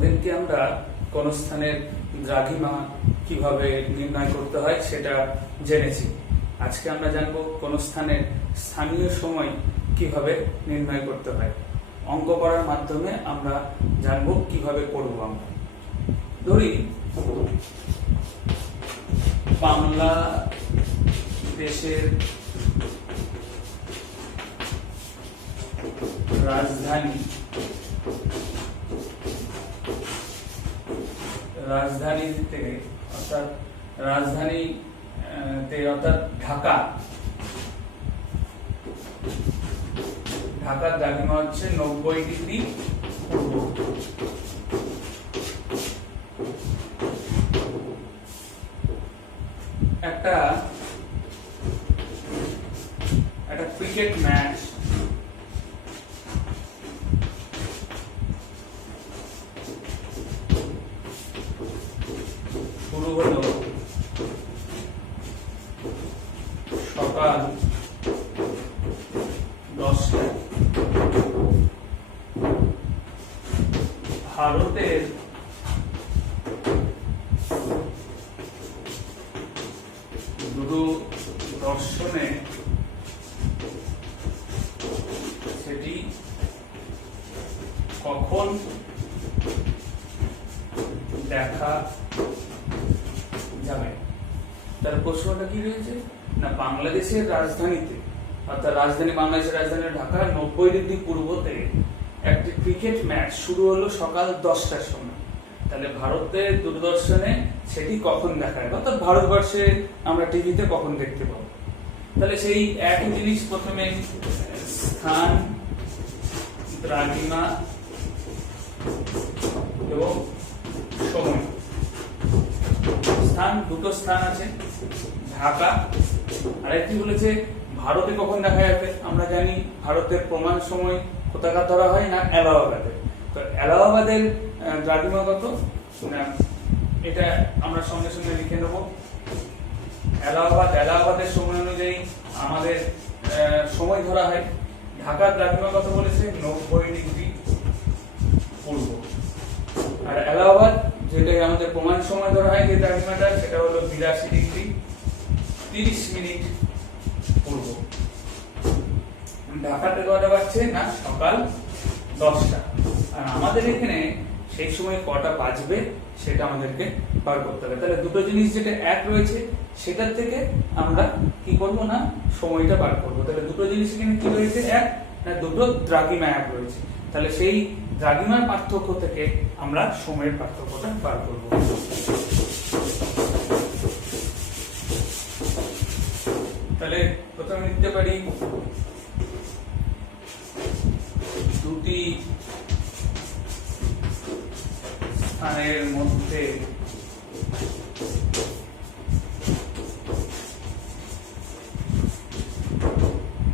গতদিনকে আমরা কোন স্থানের দ্রাঘিমা কিভাবে নির্ণয় করতে হয় সেটা জেনেছি। আজকে আমরা জানব কোন স্থানের স্থানীয় সময় কিভাবে নির্ণয় করতে হয়। অঙ্ক করার মাধ্যমে আমরা জানব কিভাবে করব। আমরা ধরি বাংলাদেশের রাজধানীতে অর্থাৎ ঢাকার দ্রাঘিমা হচ্ছে 90 ডিগ্রি পূর্ব। একটা ক্রিকেট ম্যাচ শুরু হলো সকাল 10টায়। ভারতের দূরদর্শনে সেটি কখন দেখা যাবে? তার প্রশ্নটা কি রয়েছে না, বাংলাদেশের রাজধানীতে অর্থাৎ বাংলাদেশের রাজধানী ঢাকা 90 ডিগ্রি পূর্বতে একটি ক্রিকেট ম্যাচ শুরু হলো সকাল 10টার সময়। তাহলে ভারতের দূরদর্শনে সেটি কখন দেখা যাবে, অর্থাৎ ভারতবর্ষে আমরা টিভিতে কখন দেখতে পাবো। তাহলে সেই একই জিনিস, প্রথমে স্থান, দ্রাঘিমা এবং সময়। স্থান, দুটো স্থান আছে, ঢাকা। আর একটি বলেছে ভারতে কখন দেখা যাবে। আমরা জানি ভারতের প্রমাণ সময় কোথাকার ধরা হয় না, এলাহাবাদের। তো এলাহাবাদের দ্রাঘিমা কত না, এটা আমরা সঙ্গে সঙ্গে লিখে নেব। এলাহাবাদের সময় অনুযায়ী আমাদের সময় ধরা হয়। ঢাকার দ্রাঘিমা কত বলেছে, 90 ডিগ্রি পূর্ব। আর এলাহাবাদ, যেটা আমাদের প্রমাণ সময় ধরা হয় যে দ্রাঘিমাটা, সেটা হলো 82 ডিগ্রি 30 মিনিট পূর্ব। ঢাকাতে কটা বাজছে না, সকাল 10টা। আর আমাদের এখানে সেই সময় কটা বাজবে সেটা আমাদেরকে বার করতে হবে। তাহলে দুটো জিনিস যেটা এক রয়েছে সেটার থেকে আমরা কি করব না, সময়টা বার করব। তাহলে দুটো জিনিস এখানে কি রয়েছে, এক না দুটো দ্রাঘিমা এক রয়েছে। তাহলে সেই দ্রাঘিমার পার্থক্য থেকে আমরা সময়ের পার্থক্যটা বার করব। তাহলে প্রথমে লিখতে পারি দুটি স্থানের মধ্যে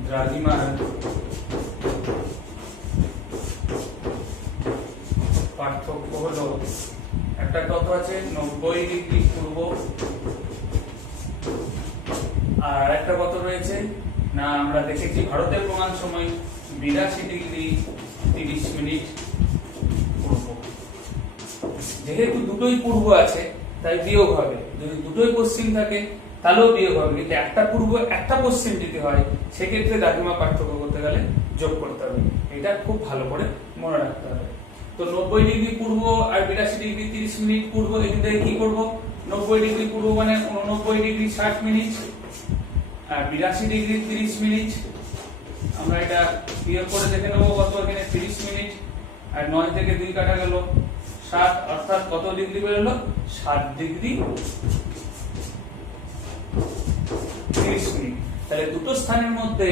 দ্রাঘিমার পার্থক্য হলো, একটা কত আছে 90 ডিগ্রি পূর্ব, আর একটা কত রয়েছে না, আমরা দেখেছি ভারতের প্রমাণ সময় 82 ডিগ্রি 30 মিনিট পূর্ব। যেহেতু দুটোই পূর্ব আছে তাই বিয়োগ হবে। যদি দুটোই পশ্চিম থাকে তাহলেও বিয়োগ হবে, কিন্তু একটা পূর্ব একটা পশ্চিম যদি হয় সেক্ষেত্রে দ্রাঘিমা পার্থক্য করতে গেলে যোগ করতে হবে। এটা খুব ভালো করে মনে রাখতে হবে। তো 90 ডিগ্রি পূর্ব আর 82 ডিগ্রি 30 মিনিট পূর্ব, এখান থেকে কি করব, 90 ডিগ্রি পূর্ব মানে 89 ডিগ্রি 60 মিনিট, আর 82 ডিগ্রি 30 মিনিট। আমরা এটা বিয়োগ করে দেখে নেবো কত, এখানে 30 মিনিট আর 9 থেকে 2 কাটা গেল 7, অর্থাৎ কত ডিগ্রি বেরোলো, 7 ডিগ্রি 30 মিনিট। তাহলে দুটো স্থানের মধ্যে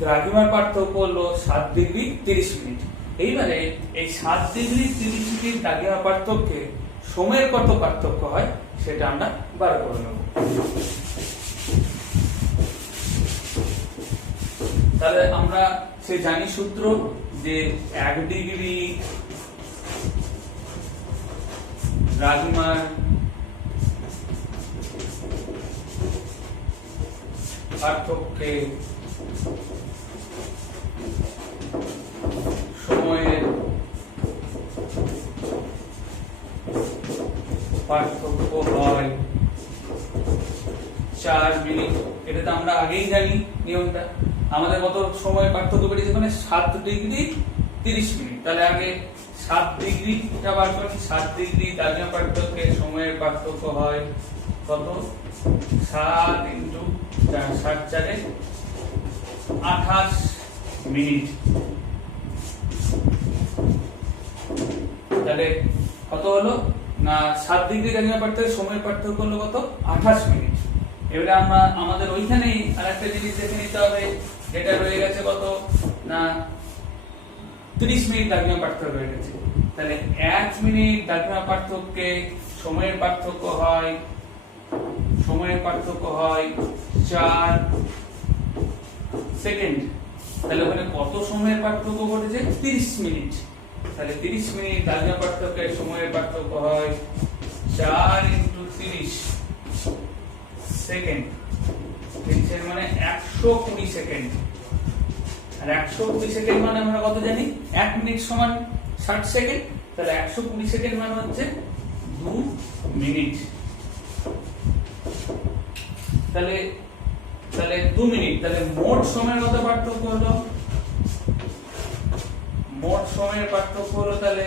দ্রাঘিমার পার্থক্য হলো 7 ডিগ্রি 30 মিনিট। এইবারে এই 7 ডিগ্রি 30 মিনিট দ্রাঘিমা পার্থক্যে সময়ের কত পার্থক্য হয় সেটা আমরা বার করে নেব। তাহলে আমরা সে জানি সূত্র যে 1 ডিগ্রি দ্রাঘিমার পার্থক্যে সময়ের পার্থক্য হয় 4 মিনিট। এটা তো আমরা আগেই জানি নিয়মটা। আমাদের কত সময় পার্থক্য বেরিয়েছে, মানে 7 ডিগ্রি 30 মিনিট। তাহলে আগে 7 ডিগ্রিটা বার করি। 7 ডিগ্রি দ্রাঘিমা পার্থক্যের সময়ের পার্থক্য হয় কত? 7 ইন্টু 7 4 28 মিনিট। তাহলে কত হলো না, 7 ডিগ্রি দ্রাঘিমা পার্থক্যের সময়ের পার্থক্য হলো কত? 28 মিনিট। এবারে আমরা আমাদের ওইখানেই আরেকটা জিনিস দেখে নিতে হবে, যেটা রয়ে গেছে কত না 30 মিনিট দ্রাঘিমা পার্থক্য রয়ে গেছে। তাহলে 1 মিনিট দ্রাঘিমা পার্থক্যে সময়ের পার্থক্য হয় 4 সেকেন্ড। তাহলে ওখানে কত সময়ের পার্থক্য ঘটেছে? 30 মিনিট। তাহলে 30 মিনিট দ্রাঘিমা পার্থক্যের সময়ের পার্থক্য হয় 4 ইন্টু 30 সেকেন্ড। মানে 120 সেকেন্ড। আর 120 সেকেন্ড মানে আমরা কত জানি? 1 মিনিট সমান 60 সেকেন্ড। তাহলে 120 সেকেন্ড মানে হচ্ছে 2 মিনিট। তাহলে 2 মিনিট। তাহলে মোট সময়ের কত পার্থক্য হলো? মোট সময়ের পার্থক্য হলো তাহলে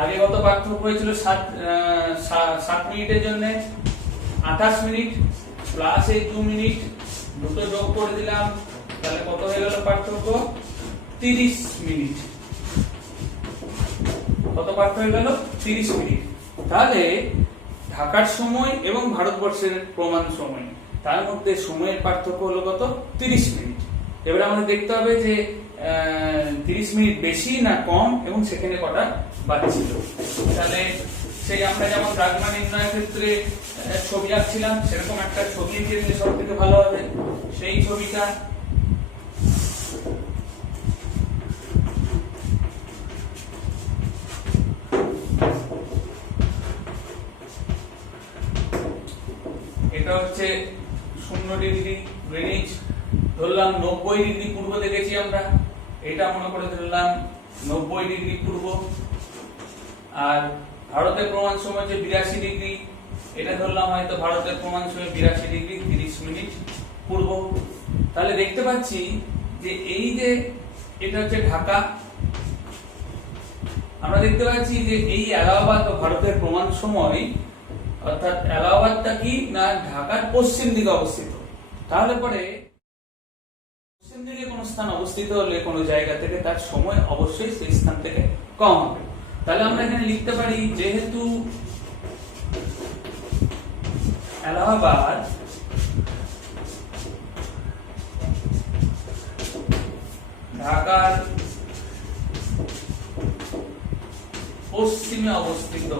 আগে কত পার্থক্য হয়েছিল? 7 মিনিটের জন্য 28 মিনিট প্লাস এই 2 মিনিট দুটো যোগ করে দিলাম। তাহলে কত হয়ে গেল পার্থক্য? 30 মিনিট। কত পার্থক্য হয়ে গেল? 30 মিনিট। তাহলে ঢাকার সময় এবং ভারতবর্ষের প্রমাণ সময়, তার মধ্যে সময়ের পার্থক্য হলো কত? 30 মিনিট। এবারে আমাদের দেখতে হবে যে 30 মিনিট বেশি না কম এবং সেখানে কটা বাকি ছিল। তাহলে সেই আমরা যেমন দ্রাঘিমা নির্ণয়ের ক্ষেত্রে ছবি আঁকছিলাম, সেরকম একটা ছবি এঁকে দিলে সব থেকে ভালো হবে। সেই ছবিটা এটা হচ্ছে 0 ডিগ্রি গ্রিনিচ, ধরলাম 90 ডিগ্রি পূর্ব দেখেছি আমরা, এটা মনে করে ধরলাম 90 ডিগ্রি পূর্ব। আর ভারতের প্রমাণ সময় যে 82 ডিগ্রি, এটা ধরলাম হয়তো ভারতের প্রমাণ সময় 82 ডিগ্রি 30 মিনিট পূর্ব। তাহলে দেখতে পাচ্ছি যে এই যে এটা হচ্ছে ঢাকা, আমরা দেখতে পাচ্ছি যে এই এলাহাবাদ ও ভারতের প্রমাণ সময়, অর্থাৎ এলাহাবাদটা কি না ঢাকার পশ্চিম দিকে অবস্থিত। তাহলে পরে পশ্চিম দিকে কোন স্থান অবস্থিত হলে কোন জায়গা থেকে তার সময় অবশ্যই সেই স্থান থেকে কম হবে। তাহলে আমরা এখানে লিখতে পারি, যেহেতু এলাহাবাদ ঢাকার পশ্চিমে অবস্থিত,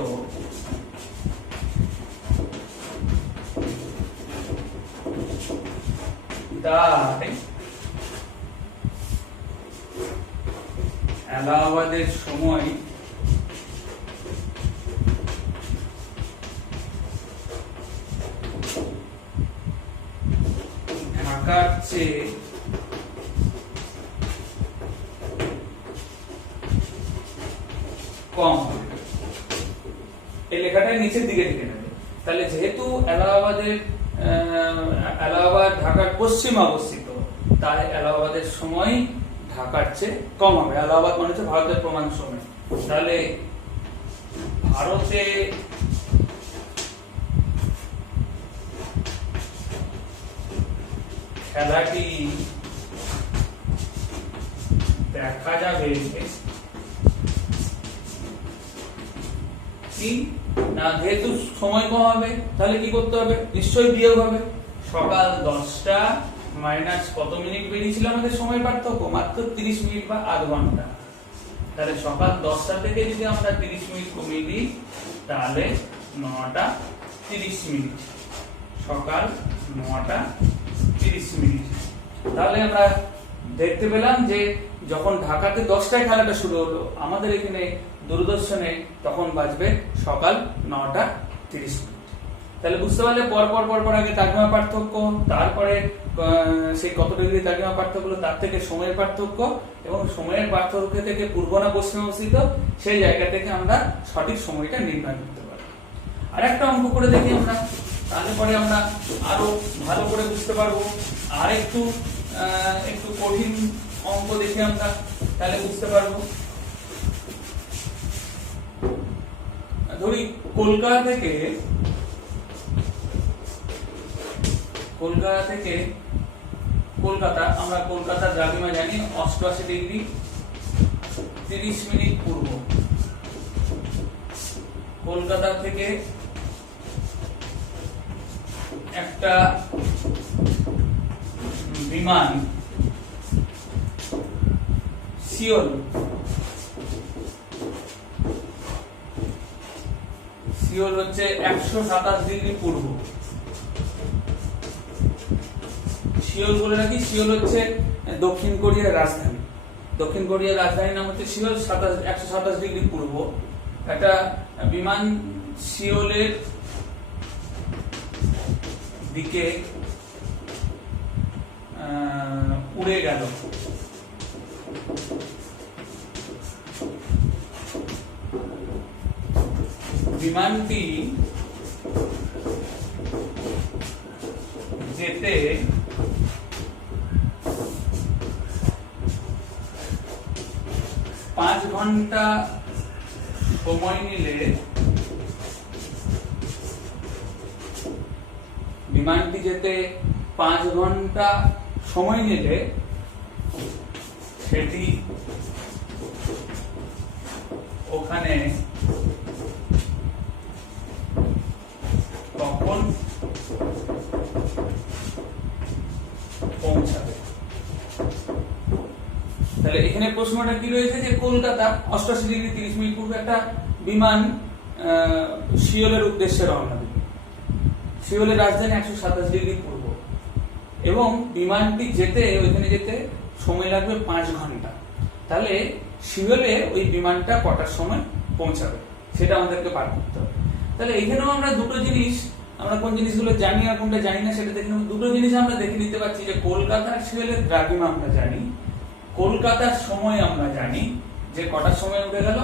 তাই এলাহাবাদের সময় ঢাকার চেয়ে কম হবে। এই লেখাটা নিচের দিকে লিখে নেবে। তাহলে যেহেতু এলাহাবাদ ঢাকার পশ্চিমে অবস্থিত, তাই এলাহাবাদের সময় ঢাকার চেয়ে কম হবে। এলাহাবাদ মানে হচ্ছে ভারতের প্রমাণ সময়। তাহলে ভারতে খেলাটি দেখা যাবে কি না, যেহেতু সময় কম হবে তাহলে কি করতে হবে? নিশ্চয়ই বিয়োগ হবে। সকাল 10টা মাইনাস কত মিনিট বেরিয়েছিল আমাদের সময় পার্থক্য? মাত্র 30 মিনিট বা আধ ঘন্টা। তাহলে সকাল 10টা থেকে যদি আমরা 30 মিনিট কমিয়ে দিই, তাহলে 9টা 30 মিনিট। সকাল 9টা 30 মিনিট। তাহলে আমরা দেখতে পেলাম যে যখন ঢাকাতে 10টায় খেলাটা শুরু হলো, আমাদের এখানে দূরদর্শনে তখন বাজবে সকাল 9টা 30 মিনিট। তাহলে বুঝতে পারলে পর পর আগে দ্রাঘিমা পার্থক্য, তারপরে সেই কত ডিগ্রি দ্রাঘিমা পার্থক্য হলো তার থেকে সময়ের পার্থক্য, এবং সময়ের পার্থক্য থেকে পূর্ব না পশ্চিম অবস্থিত সেই জায়গা থেকে আমরা সঠিক সময়টা নির্ণয় করতে পারি। আর একটা অঙ্ক করে দেখি আমরা, তাহলে পরে আমরা আরো ভালো করে বুঝতে পারবো। আর একটু কঠিন অঙ্ক দেখি আমরা, তাহলে বুঝতে পারবো। ধরি কলকাতা থেকে কলকাতা, আমরা কলকাতার দ্রাঘিমা জানি 88 ডিগ্রি 30 মিনিট পূর্ব। কলকাতা থেকে একটা বিমান সিওল হচ্ছে 127 ডিগ্রি পূর্ব। সিওল বলে রাখি, সিওল হচ্ছে দক্ষিণ কোরিয়ার রাজধানী। দক্ষিণ কোরিয়ার রাজধানীর নাম হচ্ছে সিওল। 127 ডিগ্রি পূর্ব একটা বিমান সিওলের দিকে উড়ে গেল। বিমানটি যেতে 5 ঘন্টা সময় নিলে সেটি ওখানে কখন পৌঁছাবে। তাহলে এখানে প্রশ্নটা কি রয়েছে যে কলকাতা 88 ডিগ্রি 30 মিনিট পূর্বে একটা বিমান সিওলের উদ্দেশ্যে রওনা দিল। সিওলের রাজধানী 127 ডিগ্রি পূর্ব, এবং বিমানটি ওইখানে যেতে সময় লাগবে 5 ঘন্টা। তাহলে সিওলে ওই বিমানটা কটার সময় পৌঁছাবে সেটা আমাদেরকে বার করতে হবে। তাহলে এখানেও আমরা দুটো জিনিস, আমরা কোন জিনিসগুলো জানি আর কোনটা জানি না সেটা দেখে নেব। দুটো জিনিস আমরা দেখে নিতে পারছি যে কলকাতার সিওলের দ্রাঘিমা আমরা জানি, কলকাতার সময় আমরা জানি যে কটার সময় উঠে গেল।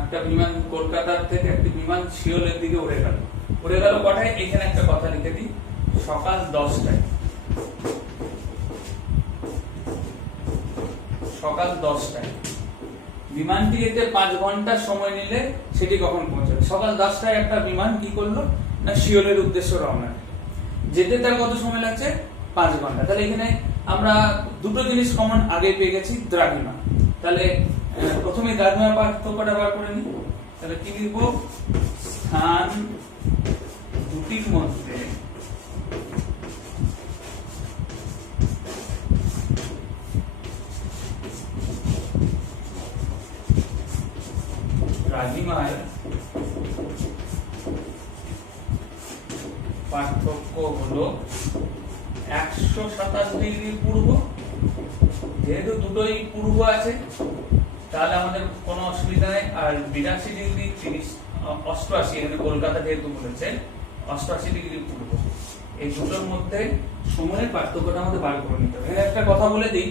একটা বিমান কলকাতার থেকে একটি বিমান সিওলের দিকে উড়ে গেল কটায়? এখানে একটা কথা লিখে দিই, সকাল 10টায়। সকাল 10টায় বিমানটি যেতে 5 ঘন্টা সময় নিলে সেটি কখন পৌঁছাবে? সকাল 10টায় একটা বিমান কি করলো না সিওলের উদ্দেশ্যে রওনা দিল। যেতে তার কত সময় লাগছে? 5 ঘন্টা। তাহলে এখানে আমরা দুটো জিনিস কমন আগে পেয়ে গেছি, দ্রাঘিমা। তাহলে প্রথমে দ্রাঘিমা পার্থক্যটা বার করে নিই। তাহলে কি লিখব? স্থান দুটির মধ্যে দ্রাঘিমার পার্থক্য হলো 127 ডিগ্রি পূর্ব। যেহেতু দুটোই পূর্ব আছে তাহলে আমাদের কোনো অসুবিধা নেই। আর 82 ডিগ্রি 88, এখানে কলকাতা যেহেতু বলেছে 88 ডিগ্রি পূর্ব, এই দুটোর মধ্যে সময়ের পার্থক্যটা আমাদের বার করে নিতে হবে। একটা কথা বলে দিই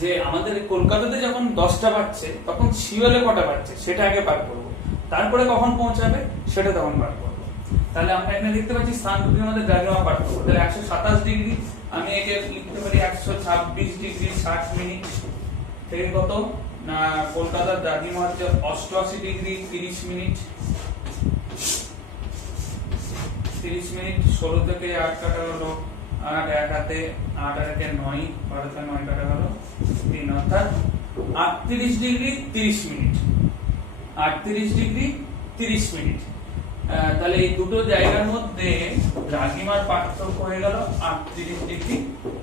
যে আমাদের কলকাতাতে যখন 10টা বাজছে তখন সিওলে কটা বাজছে সেটা আগে বার করবো, তারপরে কখন পৌঁছাবে সেটা তখন বার করবো। তাহলে আমরা এখানে দেখতে পাচ্ছি স্থান দুটির মধ্যে দ্রাঘিমা পার্থক্য। তাহলে 127 ডিগ্রি আমি একে লিখতে পারি 126 ডিগ্রি 60 মিনিট থেকে কত না কলকাতার দ্রাঘিমা হচ্ছে 88 ডিগ্রি 30 মিনিট। 30 মিনিট 16 থেকে 8 কাটা হলো 8, 1 হাতে 8 আর 1 9, 12 থেকে 9 কাটা হলো 3, অর্থাৎ 38 ডিগ্রি 30 মিনিট। 38 degree 30 minute. তাহলে এই দুটো জায়গার মধ্যে দ্রাঘিমার পার্থক্য হয়ে গেল 38 ডিগ্রি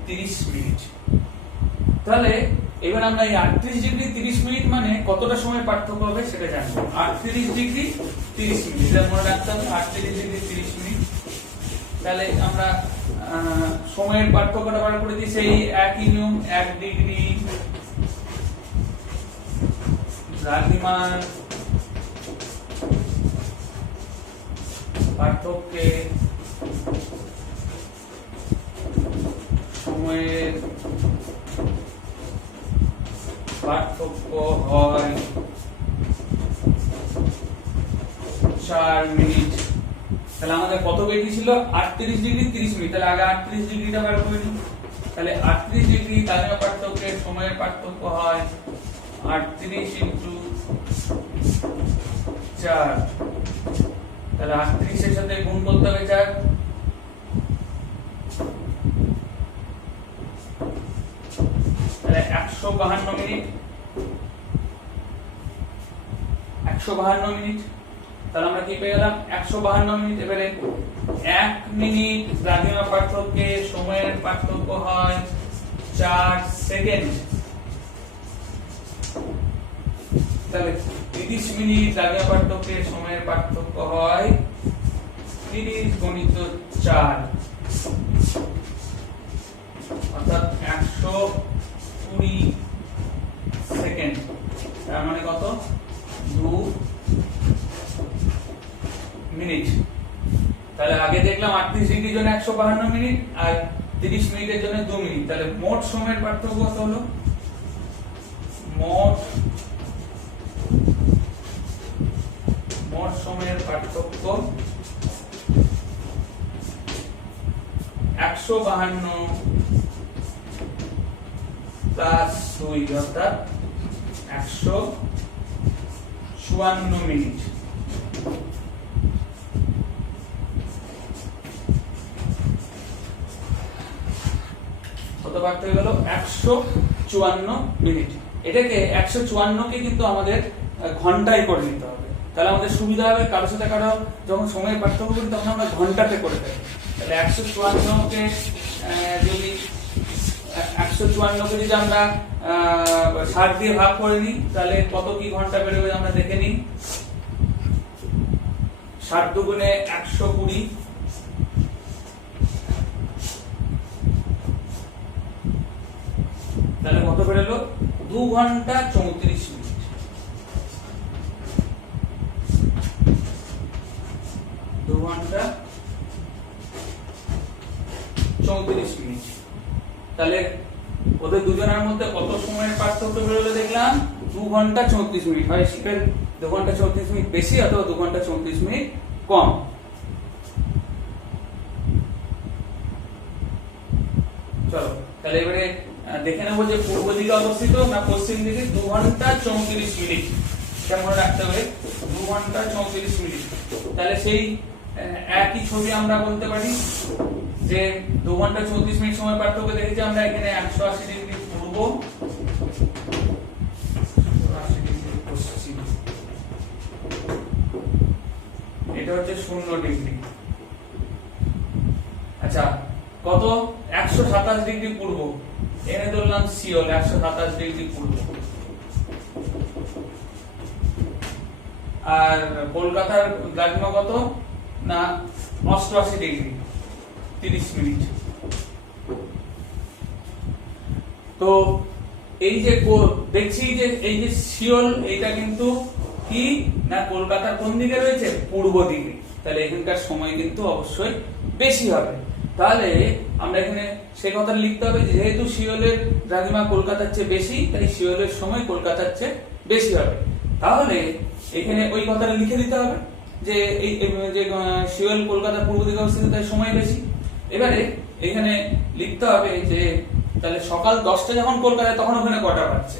30 মিনিট। তাহলে এবার আমরা এই 38 ডিগ্রি 30 মিনিট মানে কতটা সময় পার্থক্য হবে সেটা জানবো। 38 ডিগ্রি 30 মিনিট, এটা মনে রাখতে হবে, 38 ডিগ্রি 30 মিনিট। তাহলে আমরা সময়ের পার্থক্যটা বার করে দিই, সেই একই নিয়ম, 1 ডিগ্রি দ্রাঘিমার পার্থক্যে সময়ের পার্থক্য হয় 4 মিনিট। তাহলে আমাদের কত বেটি ছিল 38 ডিগ্রি 30 মিনিট। তাহলে আগে 38 ডিগ্রিটা বার করে নিই। তাহলে 38 ডিগ্রি দ্রাঘিমা পার্থক্যের সময়ের পার্থক্য হয় 38 ইনটু 4। তাহলে 38 এর সাথে গুণ করতে হবে 4। তাহলে 152 মিনিট। 152 মিনিট। তাহলে আমরা কি পেয়ে গেলাম 152 মিনিট। এবারে 1 মিনিট দ্রাঘিমা পার্থক্যে সময়ের পার্থক্য হয় 4 সেকেন্ড। তাহলে 30 মিনিট দ্রাঘিমা পার্থক্যে সময়ের পার্থক্য হয় 30 গুণিত 4 অর্থাৎ 120 সেকেন্ড। তার মানে কত 2 মিনিট। তাহলে আগে দেখলাম 38 ডিগ্রির জন্য 152 মিনিট আর 30 মিনিটের জন্য 2 মিনিট। তাহলে মোট সময়ের পার্থক্য কত হলো? মোট সময়ের পার্থক্য 152 প্লাস 2 অর্থাৎ 154 মিনিট। কত পার্থক্য হলো 154 মিনিট। এটাকে 154 কে কিন্তু আমাদের ঘন্টায় করে নিতে হবে। তাহলে আমাদের সুবিধা হবে, কারোর সাথে কারো যখন সময়ের পার্থক্য করি তখন আমরা ঘন্টাতে করে দেব। তাহলে 154 কে যদি 154 কে যদি আমরা 60 দিয়ে ভাগ করে নিই তাহলে কত কি ঘন্টা বেরোবে আমরা দেখে নিই। 60 দুগুণে 120। তাহলে কত বেরোলো 2 ঘন্টা 34 মিনিট। 2 ঘন্টা 34 মিনিট। তাহলে ওদের দুজনের মধ্যে কত সময়ের পার্থক্য বেরোলো দেখলাম 2 ঘন্টা 34 মিনিট। হয় শিখের 2 ঘন্টা 34 মিনিট বেশি অথবা 2 ঘন্টা 34 মিনিট কম। চলো তাহলে এবারে দেখে নেবো যে পূর্ব দিকে অবস্থিত না পশ্চিম দিকে। 2 ঘন্টা 34 মিনিট এটা মনে রাখতে হবে, 2 ঘন্টা 34 মিনিট। তাহলে সেই একই ছবি আমরা বলতে পারি যে 2 ঘন্টা 34 মিনিট সময় পার্থক্য দেখেছি আমরা এখানে 180 ডিগ্রি পূর্ব 180 ডিগ্রি পশ্চিম, এটা হচ্ছে 0 ডিগ্রি। আচ্ছা কত 127 ডিগ্রি পূর্ব এনে ধরলাম সিওল 127 ডিগ্রি পূর্ব। আর কলকাতার দ্রাঘিমা কত না 88 ডিগ্রি 30 মিনিট। তো এই যে দেখছি যে এই যে সিওল এইটা কিন্তু কি না কলকাতার কোন দিকে রয়েছে পূর্ব দিকে। তাহলে এখানকার সময় কিন্তু অবশ্যই বেশি হবে। তাহলে আমরা এখানে সে কথা লিখতে হবে যেহেতু সিওলের দ্রাঘিমা কলকাতার চেয়ে বেশি তাই সিওলের সময় কলকাতার চেয়ে বেশি হবে। তাহলে এখানে ওই কথাটা লিখে দিতে হবে যে এই যে সিওল কলকাতা পূর্ব দিকে অবস্থিত তাই সময় বেশি। এবারে এখানে লিখতে হবে যে তাহলে সকাল 10টা যখন কলকাতায় তখন ওখানে কটা বাজছে,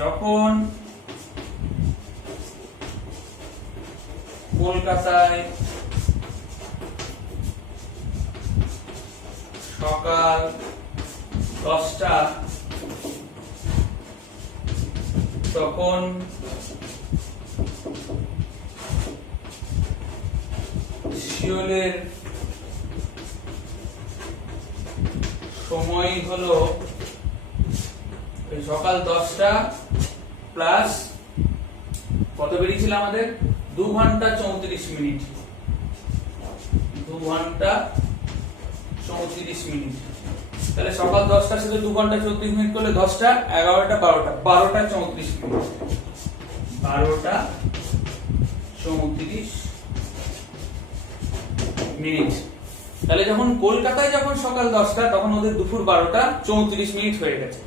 যখন কলকাতায় সকাল 10টা তখন সিওলের সময় হলো সকাল 10টা প্লাস কত বেরিয়েছিল আমাদের 2 ঘন্টা 34 মিনিট। 2 ঘন্টা 34 মিনিট। তাহলে সকাল 10টার সাথে 2 ঘন্টা 34 মিনিট করলে 10টা 11টা 12টা 12টা 34 মিনিট। 12টা 34 মিনিট। তাহলে যখন কলকাতায় যখন সকাল 10টা তখন ওদের দুপুর 12টা 34 মিনিট হয়ে গেছে।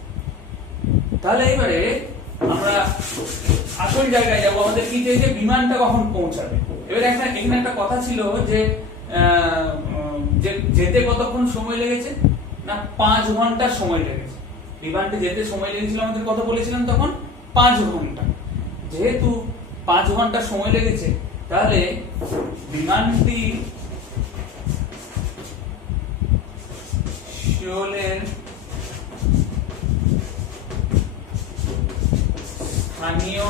তাহলে এবারে আমরা আসল জায়গায় যাবো, আমাদের কি চাই যে বিমানটা কখন পৌঁছাবে। এবারে এখানে একটা কথা ছিল যে যেতে কতক্ষণ সময় লেগেছে, না 5 ঘন্টা সময় লেগেছে। বিমানটি যেতে সময় লেগেছিল আমাদের কত বলেছিলাম তখন, 5 ঘন্টা। যেহেতু 5 ঘন্টা সময় লেগেছে, তাহলে বিমানটি সিওলের স্থানীয়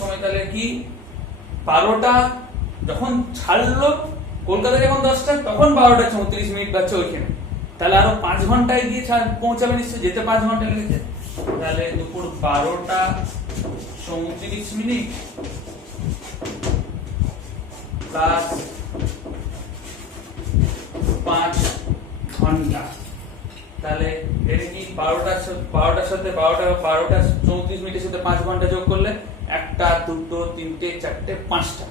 সময় তাহলে কি 12টা যখন ছাড়লো, কলকাতায় যখন 10টা তখন 12টা 34 মিনিট বাজছে ওইখানে। তাহলে আরো 5 ঘন্টায় গিয়ে পৌঁছাবে নিশ্চয়, যেতে 5 ঘন্টা লেগেছে। তাহলে দুপুর 12টা 34 মিনিট প্লাস 5 ঘন্টা। তাহলে এটা কি 12টার সাথে 12টা 34 মিনিটের সাথে 5 ঘন্টা যোগ করলে 1টা 2টো 3টে 4টে 5টা,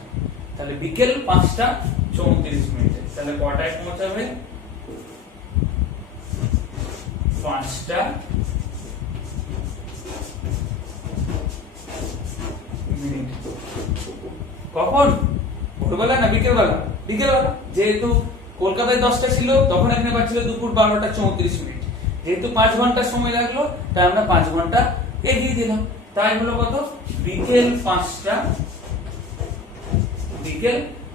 তাহলে বিকেল 5টা 34 মিনিটে। তাহলে কটায় পৌঁছাবে, 5টা মিনিট। কখন, ভোরবেলা না বিকেলবেলা? বিকেলবেলা। যেহেতু কলকাতায় 10টা ছিল তখন এখানে বাজছিল দুপুর 12টা 34 মিনিট। যেহেতু 5 ঘন্টা সময় লাগলো, তাই আমরা 5 ঘন্টা এগিয়ে দিলাম। তাই হলো কত, বিকেল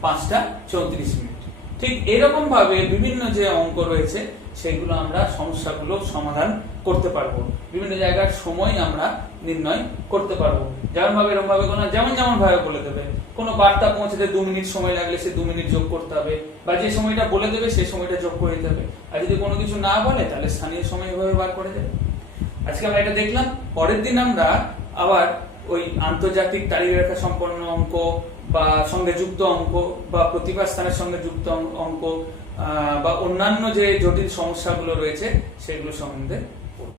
5টা 34 মিনিট। ঠিক এরকম ভাবে বিভিন্ন যে অঙ্ক রয়েছে সেগুলো আমরা সমস্যাগুলো সমাধান করতে পারবো। বিভিন্ন জায়গার সময় আমরা নির্ণয় করতে পারবো। যেমন ভাবে এরকম ভাবে যেমন ভাবে বলে দেবে, কোনো বার্তা পৌঁছাতে 2 মিনিট সময় লাগলে সে 2 মিনিট যোগ করতে হবে, বা যে সময়টা বলে দেবে সেই সময়টা যোগ করে দিতে হবে। আর যদি কোনো কিছু না বলে তাহলে স্থানীয় সময় এভাবে বার করে দেবে। আজকে আমরা এটা দেখলাম। পরের দিন আমরা আবার ওই আন্তর্জাতিক তালিকা সম্পন্ন অঙ্ক বা সঙ্গে যুক্ত অঙ্ক বা প্রতিভা স্থানের সঙ্গে যুক্ত অঙ্ক বা অন্যান্য যে জটিল সমস্যাগুলো রয়েছে সেগুলো সম্বন্ধে